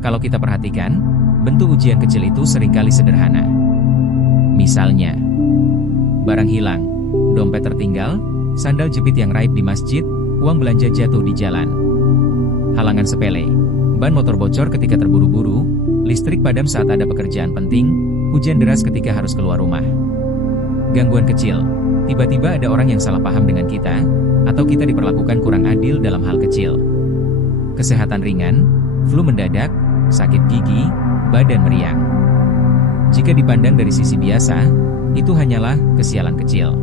Kalau kita perhatikan, bentuk ujian kecil itu seringkali sederhana. Misalnya, barang hilang, dompet tertinggal, sandal jepit yang raib di masjid, uang belanja jatuh di jalan. Halangan sepele, ban motor bocor ketika terburu-buru, listrik padam saat ada pekerjaan penting, hujan deras ketika harus keluar rumah. Gangguan kecil, tiba-tiba ada orang yang salah paham dengan kita, atau kita diperlakukan kurang adil dalam hal kecil. Kesehatan ringan, flu mendadak, sakit gigi, badan meriang. Jika dipandang dari sisi biasa, itu hanyalah kesialan kecil.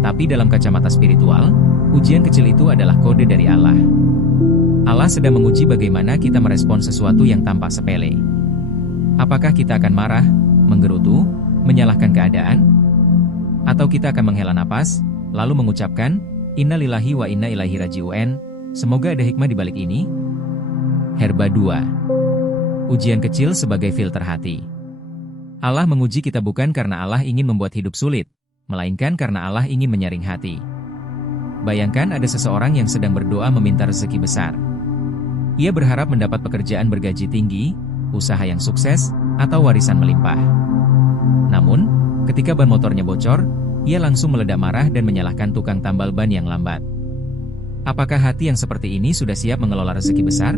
Tapi dalam kacamata spiritual, ujian kecil itu adalah kode dari Allah. Allah sedang menguji bagaimana kita merespon sesuatu yang tampak sepele. Apakah kita akan marah, menggerutu, menyalahkan keadaan? Atau kita akan menghela napas, lalu mengucapkan, Inna lillahi wa inna ilaihi raji'un, semoga ada hikmah di balik ini? Herba 2. Ujian kecil sebagai filter hati. Allah menguji kita bukan karena Allah ingin membuat hidup sulit, melainkan karena Allah ingin menyaring hati. Bayangkan ada seseorang yang sedang berdoa meminta rezeki besar. Ia berharap mendapat pekerjaan bergaji tinggi, usaha yang sukses, atau warisan melimpah. Namun, ketika ban motornya bocor, ia langsung meledak marah dan menyalahkan tukang tambal ban yang lambat. Apakah hati yang seperti ini sudah siap mengelola rezeki besar?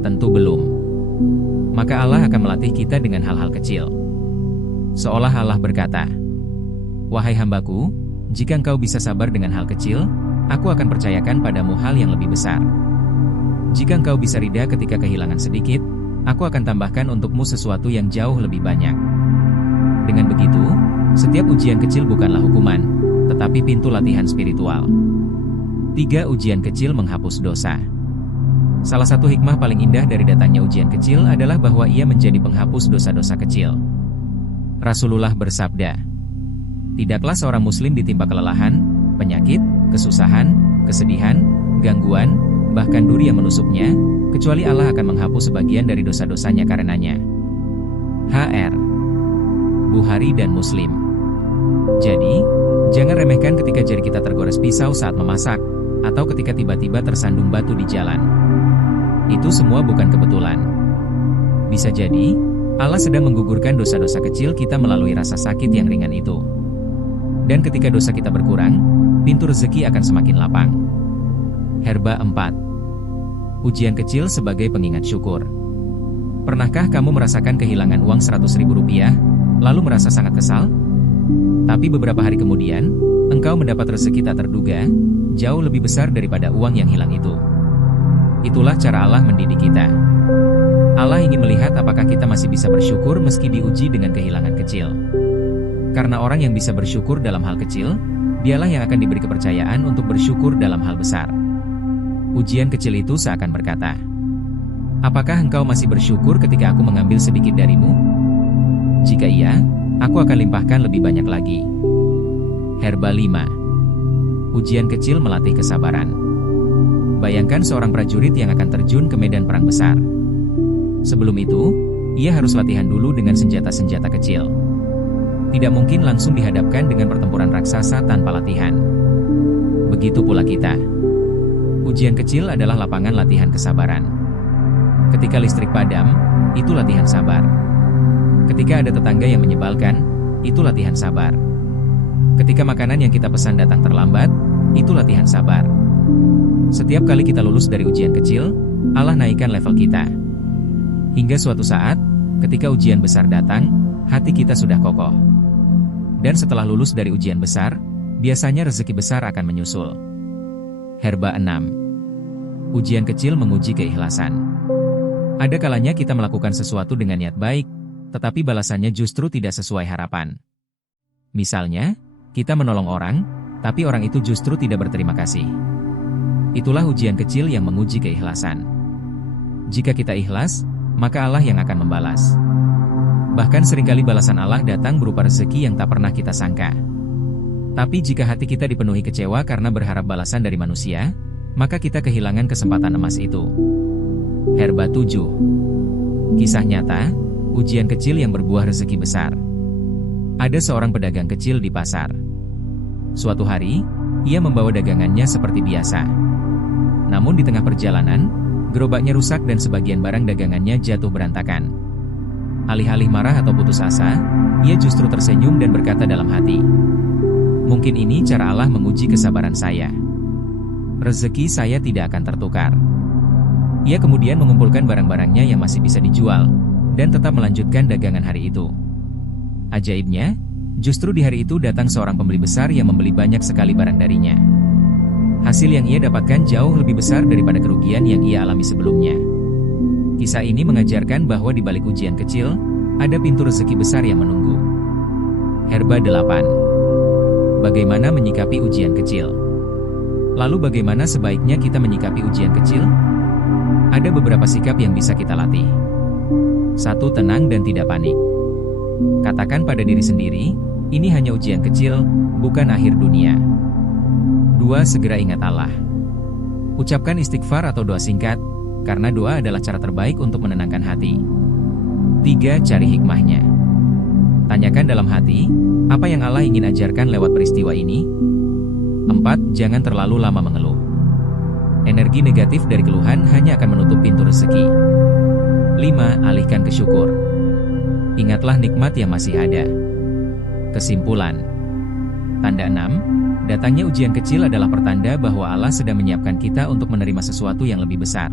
Tentu belum. Maka Allah akan melatih kita dengan hal-hal kecil. Seolah Allah berkata, "Wahai hambaku, jika engkau bisa sabar dengan hal kecil, aku akan percayakan padamu hal yang lebih besar. Jika engkau bisa rida ketika kehilangan sedikit, aku akan tambahkan untukmu sesuatu yang jauh lebih banyak." Dengan begitu, setiap ujian kecil bukanlah hukuman, tetapi pintu latihan spiritual. 3. Ujian kecil menghapus dosa. Salah satu hikmah paling indah dari datangnya ujian kecil adalah bahwa ia menjadi penghapus dosa-dosa kecil. Rasulullah bersabda, "Tidaklah seorang muslim ditimpa kelelahan, penyakit, kesusahan, kesedihan, gangguan, bahkan duri yang menusuknya, kecuali Allah akan menghapus sebagian dari dosa-dosanya karenanya." H.R. Bukhari dan Muslim. Jadi, jangan remehkan ketika jari kita tergores pisau saat memasak, atau ketika tiba-tiba tersandung batu di jalan. Itu semua bukan kebetulan. Bisa jadi, Allah sedang menggugurkan dosa-dosa kecil kita melalui rasa sakit yang ringan itu. Dan ketika dosa kita berkurang, pintu rezeki akan semakin lapang. Herba 4. Ujian kecil sebagai pengingat syukur. Pernahkah kamu merasakan kehilangan uang Rp100.000, lalu merasa sangat kesal? Tapi beberapa hari kemudian, engkau mendapat rezeki tak terduga, jauh lebih besar daripada uang yang hilang itu. Itulah cara Allah mendidik kita. Allah ingin melihat apakah kita masih bisa bersyukur meski diuji dengan kehilangan kecil. Karena orang yang bisa bersyukur dalam hal kecil, dialah yang akan diberi kepercayaan untuk bersyukur dalam hal besar. Ujian kecil itu seakan berkata, "Apakah engkau masih bersyukur ketika aku mengambil sedikit darimu? Jika iya, aku akan limpahkan lebih banyak lagi." Herba 5. Ujian kecil melatih kesabaran. Bayangkan seorang prajurit yang akan terjun ke medan perang besar. Sebelum itu, ia harus latihan dulu dengan senjata-senjata kecil. Tidak mungkin langsung dihadapkan dengan pertempuran raksasa tanpa latihan. Begitu pula kita. Ujian kecil adalah lapangan latihan kesabaran. Ketika listrik padam, itu latihan sabar. Ketika ada tetangga yang menyebalkan, itu latihan sabar. Ketika makanan yang kita pesan datang terlambat, itu latihan sabar. Setiap kali kita lulus dari ujian kecil, Allah naikkan level kita. Hingga suatu saat, ketika ujian besar datang, hati kita sudah kokoh. Dan setelah lulus dari ujian besar, biasanya rezeki besar akan menyusul. Herba 6. Ujian kecil menguji keikhlasan. Ada kalanya kita melakukan sesuatu dengan niat baik, tetapi balasannya justru tidak sesuai harapan. Misalnya, kita menolong orang, tapi orang itu justru tidak berterima kasih. Itulah ujian kecil yang menguji keikhlasan. Jika kita ikhlas, maka Allah yang akan membalas. Bahkan seringkali balasan Allah datang berupa rezeki yang tak pernah kita sangka. Tapi jika hati kita dipenuhi kecewa karena berharap balasan dari manusia, maka kita kehilangan kesempatan emas itu. Herba 7. Kisah nyata, ujian kecil yang berbuah rezeki besar. Ada seorang pedagang kecil di pasar. Suatu hari, ia membawa dagangannya seperti biasa. Namun di tengah perjalanan, gerobaknya rusak dan sebagian barang dagangannya jatuh berantakan. Alih-alih marah atau putus asa, ia justru tersenyum dan berkata dalam hati, "Mungkin ini cara Allah menguji kesabaran saya. Rezeki saya tidak akan tertukar." Ia kemudian mengumpulkan barang-barangnya yang masih bisa dijual, dan tetap melanjutkan dagangan hari itu. Ajaibnya, justru di hari itu datang seorang pembeli besar yang membeli banyak sekali barang darinya. Hasil yang ia dapatkan jauh lebih besar daripada kerugian yang ia alami sebelumnya. Kisah ini mengajarkan bahwa di balik ujian kecil, ada pintu rezeki besar yang menunggu. Herba 8. Bagaimana menyikapi ujian kecil? Lalu bagaimana sebaiknya kita menyikapi ujian kecil? Ada beberapa sikap yang bisa kita latih. 1. Tenang dan tidak panik. Katakan pada diri sendiri, ini hanya ujian kecil, bukan akhir dunia. 2. Segera ingat Allah. Ucapkan istighfar atau doa singkat, karena doa adalah cara terbaik untuk menenangkan hati. 3. Cari hikmahnya. Tanyakan dalam hati, apa yang Allah ingin ajarkan lewat peristiwa ini? 4. Jangan terlalu lama mengeluh. Energi negatif dari keluhan hanya akan menutup pintu rezeki. 5. Alihkan ke syukur. Ingatlah nikmat yang masih ada. Kesimpulan. Tanda 6. Datangnya ujian kecil adalah pertanda bahwa Allah sedang menyiapkan kita untuk menerima sesuatu yang lebih besar.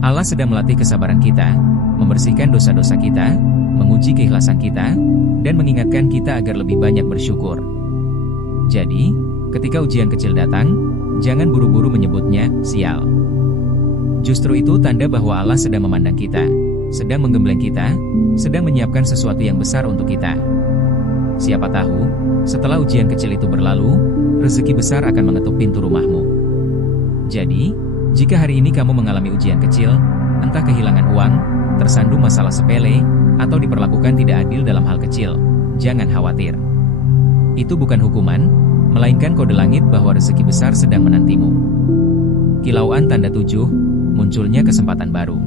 Allah sedang melatih kesabaran kita, membersihkan dosa-dosa kita, menguji keikhlasan kita, dan mengingatkan kita agar lebih banyak bersyukur. Jadi, ketika ujian kecil datang, jangan buru-buru menyebutnya sial. Justru itu tanda bahwa Allah sedang memandang kita, sedang menggembleng kita, sedang menyiapkan sesuatu yang besar untuk kita. Siapa tahu, setelah ujian kecil itu berlalu, rezeki besar akan mengetuk pintu rumahmu. Jadi, jika hari ini kamu mengalami ujian kecil, entah kehilangan uang, tersandung masalah sepele, atau diperlakukan tidak adil dalam hal kecil, jangan khawatir. Itu bukan hukuman, melainkan kode langit bahwa rezeki besar sedang menantimu. Kilauan tanda 7, munculnya kesempatan baru.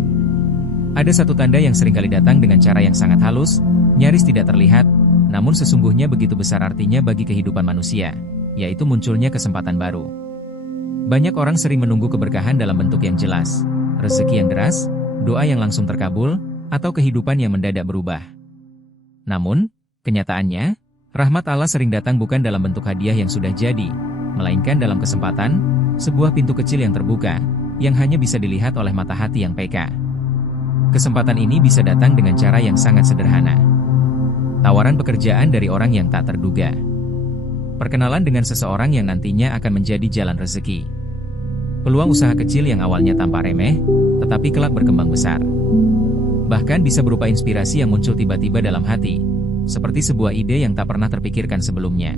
Ada satu tanda yang seringkali datang dengan cara yang sangat halus, nyaris tidak terlihat, namun sesungguhnya begitu besar artinya bagi kehidupan manusia, yaitu munculnya kesempatan baru. Banyak orang sering menunggu keberkahan dalam bentuk yang jelas, rezeki yang deras, doa yang langsung terkabul, atau kehidupan yang mendadak berubah. Namun, kenyataannya, rahmat Allah sering datang bukan dalam bentuk hadiah yang sudah jadi, melainkan dalam kesempatan, sebuah pintu kecil yang terbuka, yang hanya bisa dilihat oleh mata hati yang peka. Kesempatan ini bisa datang dengan cara yang sangat sederhana. Tawaran pekerjaan dari orang yang tak terduga. Perkenalan dengan seseorang yang nantinya akan menjadi jalan rezeki. Peluang usaha kecil yang awalnya tampak remeh, tetapi kelak berkembang besar. Bahkan bisa berupa inspirasi yang muncul tiba-tiba dalam hati, seperti sebuah ide yang tak pernah terpikirkan sebelumnya.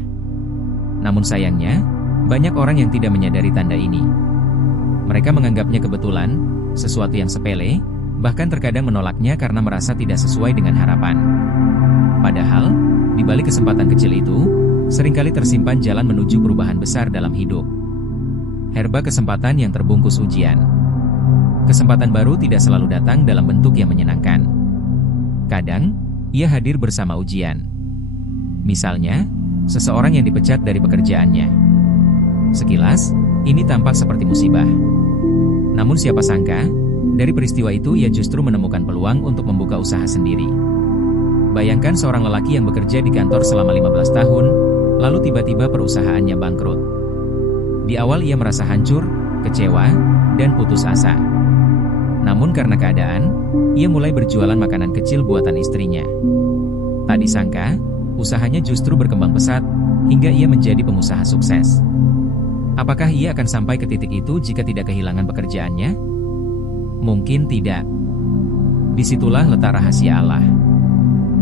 Namun sayangnya, banyak orang yang tidak menyadari tanda ini. Mereka menganggapnya kebetulan, sesuatu yang sepele, bahkan terkadang menolaknya karena merasa tidak sesuai dengan harapan. Padahal, di balik kesempatan kecil itu, seringkali tersimpan jalan menuju perubahan besar dalam hidup. Herba kesempatan yang terbungkus ujian. Kesempatan baru tidak selalu datang dalam bentuk yang menyenangkan. Kadang, ia hadir bersama ujian. Misalnya, seseorang yang dipecat dari pekerjaannya. Sekilas, ini tampak seperti musibah. Namun siapa sangka, Dari peristiwa itu ia justru menemukan peluang untuk membuka usaha sendiri. Bayangkan seorang lelaki yang bekerja di kantor selama 15 tahun, lalu tiba-tiba perusahaannya bangkrut. Di awal ia merasa hancur, kecewa, dan putus asa. Namun karena keadaan, ia mulai berjualan makanan kecil buatan istrinya. Tak disangka, usahanya justru berkembang pesat, hingga ia menjadi pengusaha sukses. Apakah ia akan sampai ke titik itu jika tidak kehilangan pekerjaannya? Mungkin tidak. Disitulah letak rahasia Allah.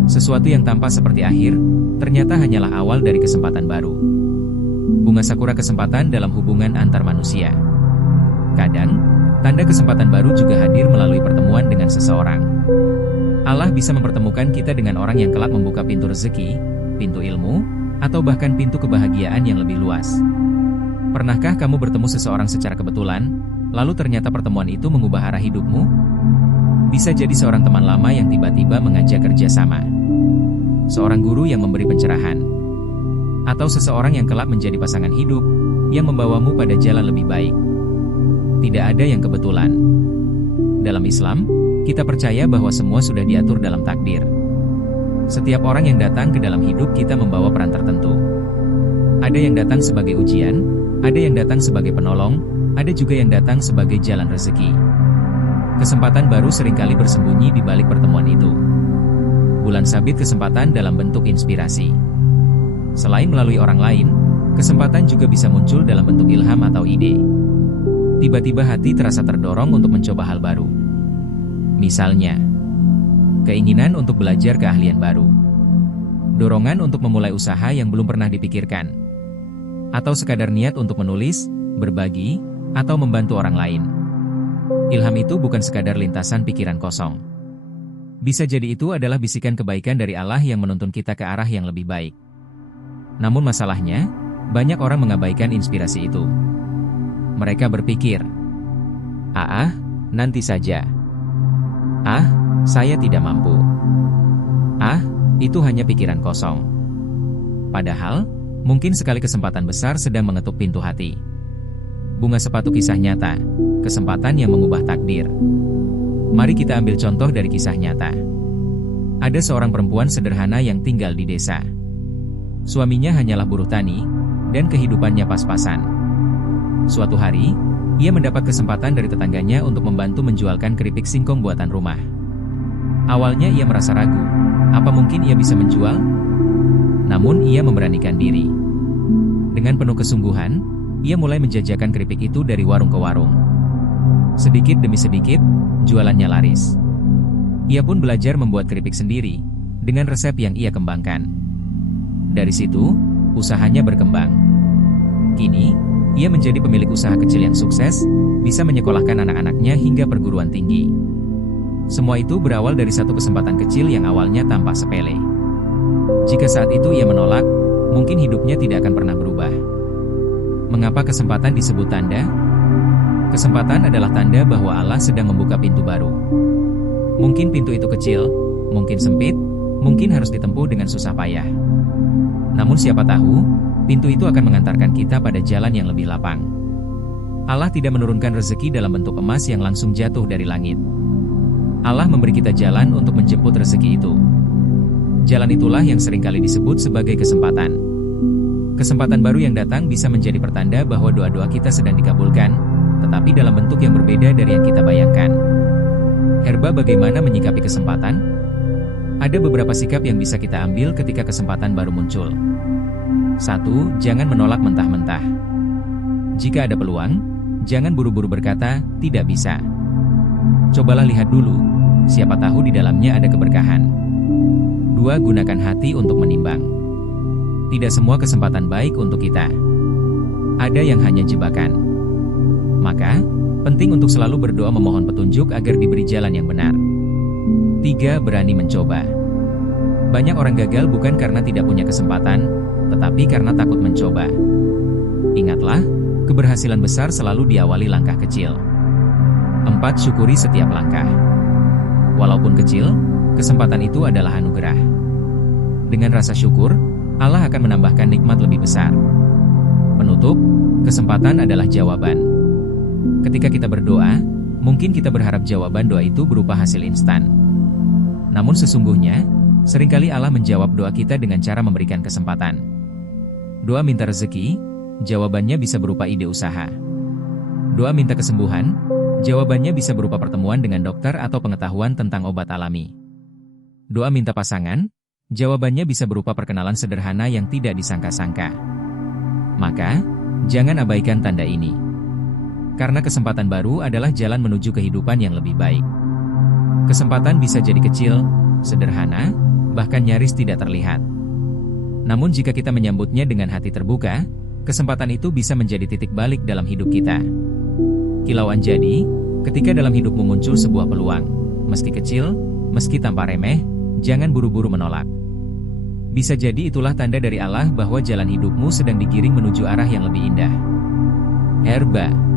Sesuatu yang tampak seperti akhir, ternyata hanyalah awal dari kesempatan baru. Bunga sakura kesempatan dalam hubungan antar manusia. Kadang, tanda kesempatan baru juga hadir melalui pertemuan dengan seseorang. Allah bisa mempertemukan kita dengan orang yang kelak membuka pintu rezeki, pintu ilmu, atau bahkan pintu kebahagiaan yang lebih luas. Pernahkah kamu bertemu seseorang secara kebetulan, lalu ternyata pertemuan itu mengubah arah hidupmu? Bisa jadi seorang teman lama yang tiba-tiba mengajak kerjasama, seorang guru yang memberi pencerahan, atau seseorang yang kelak menjadi pasangan hidup, yang membawamu pada jalan lebih baik. Tidak ada yang kebetulan. Dalam Islam, kita percaya bahwa semua sudah diatur dalam takdir. Setiap orang yang datang ke dalam hidup kita membawa peran tertentu. Ada yang datang sebagai ujian, ada yang datang sebagai penolong, ada juga yang datang sebagai jalan rezeki. Kesempatan baru seringkali bersembunyi di balik pertemuan itu. Bulan sabit kesempatan dalam bentuk inspirasi. Selain melalui orang lain, kesempatan juga bisa muncul dalam bentuk ilham atau ide. Tiba-tiba hati terasa terdorong untuk mencoba hal baru. Misalnya, keinginan untuk belajar keahlian baru, dorongan untuk memulai usaha yang belum pernah dipikirkan, atau sekadar niat untuk menulis, berbagi, atau membantu orang lain. Ilham itu bukan sekadar lintasan pikiran kosong. Bisa jadi itu adalah bisikan kebaikan dari Allah yang menuntun kita ke arah yang lebih baik. Namun masalahnya, banyak orang mengabaikan inspirasi itu. Mereka berpikir, nanti saja. Saya tidak mampu. Itu hanya pikiran kosong. Padahal, mungkin sekali kesempatan besar sedang mengetuk pintu hati. Bunga sepatu kisah nyata, kesempatan yang mengubah takdir. Mari kita ambil contoh dari kisah nyata. Ada seorang perempuan sederhana yang tinggal di desa. Suaminya hanyalah buruh tani, dan kehidupannya pas-pasan. Suatu hari, ia mendapat kesempatan dari tetangganya untuk membantu menjualkan keripik singkong buatan rumah. Awalnya ia merasa ragu, apa mungkin ia bisa menjual? Namun ia memberanikan diri. Dengan penuh kesungguhan, ia mulai menjajakan keripik itu dari warung ke warung. Sedikit demi sedikit, jualannya laris. Ia pun belajar membuat keripik sendiri, dengan resep yang ia kembangkan. Dari situ, usahanya berkembang. Kini, ia menjadi pemilik usaha kecil yang sukses, bisa menyekolahkan anak-anaknya hingga perguruan tinggi. Semua itu berawal dari satu kesempatan kecil yang awalnya tampak sepele. Jika saat itu ia menolak, mungkin hidupnya tidak akan pernah berubah. Mengapa kesempatan disebut tanda? Kesempatan adalah tanda bahwa Allah sedang membuka pintu baru. Mungkin pintu itu kecil, mungkin sempit, mungkin harus ditempuh dengan susah payah. Namun siapa tahu, pintu itu akan mengantarkan kita pada jalan yang lebih lapang. Allah tidak menurunkan rezeki dalam bentuk emas yang langsung jatuh dari langit. Allah memberi kita jalan untuk menjemput rezeki itu. Jalan itulah yang seringkali disebut sebagai kesempatan. Kesempatan baru yang datang bisa menjadi pertanda bahwa doa-doa kita sedang dikabulkan, tetapi dalam bentuk yang berbeda dari yang kita bayangkan. Herba, bagaimana menyikapi kesempatan? Ada beberapa sikap yang bisa kita ambil ketika kesempatan baru muncul. 1. Jangan menolak mentah-mentah. Jika ada peluang, jangan buru-buru berkata, tidak bisa. Cobalah lihat dulu, siapa tahu di dalamnya ada keberkahan. 2. Gunakan hati untuk menimbang. Tidak semua kesempatan baik untuk kita. Ada yang hanya jebakan. Maka, penting untuk selalu berdoa memohon petunjuk agar diberi jalan yang benar. 3. Berani mencoba. Banyak orang gagal bukan karena tidak punya kesempatan, tetapi karena takut mencoba. Ingatlah, keberhasilan besar selalu diawali langkah kecil. 4. Syukuri setiap langkah. Walaupun kecil, kesempatan itu adalah anugerah. Dengan rasa syukur, Allah akan menambahkan nikmat lebih besar. Penutup, kesempatan adalah jawaban. Ketika kita berdoa, Mungkin kita berharap jawaban doa itu berupa hasil instan. Namun sesungguhnya, seringkali Allah menjawab doa kita dengan cara memberikan kesempatan. Doa minta rezeki, jawabannya bisa berupa ide usaha. Doa minta kesembuhan, jawabannya bisa berupa pertemuan dengan dokter atau pengetahuan tentang obat alami. Doa minta pasangan, jawabannya bisa berupa perkenalan sederhana yang tidak disangka-sangka. Maka, jangan abaikan tanda ini. Karena kesempatan baru adalah jalan menuju kehidupan yang lebih baik. Kesempatan bisa jadi kecil, sederhana, bahkan nyaris tidak terlihat. Namun jika kita menyambutnya dengan hati terbuka, kesempatan itu bisa menjadi titik balik dalam hidup kita. Kilauan jadi, ketika dalam hidupmu muncul sebuah peluang, meski kecil, meski tanpa remeh, jangan buru-buru menolak. Bisa jadi itulah tanda dari Allah bahwa jalan hidupmu sedang digiring menuju arah yang lebih indah. Herba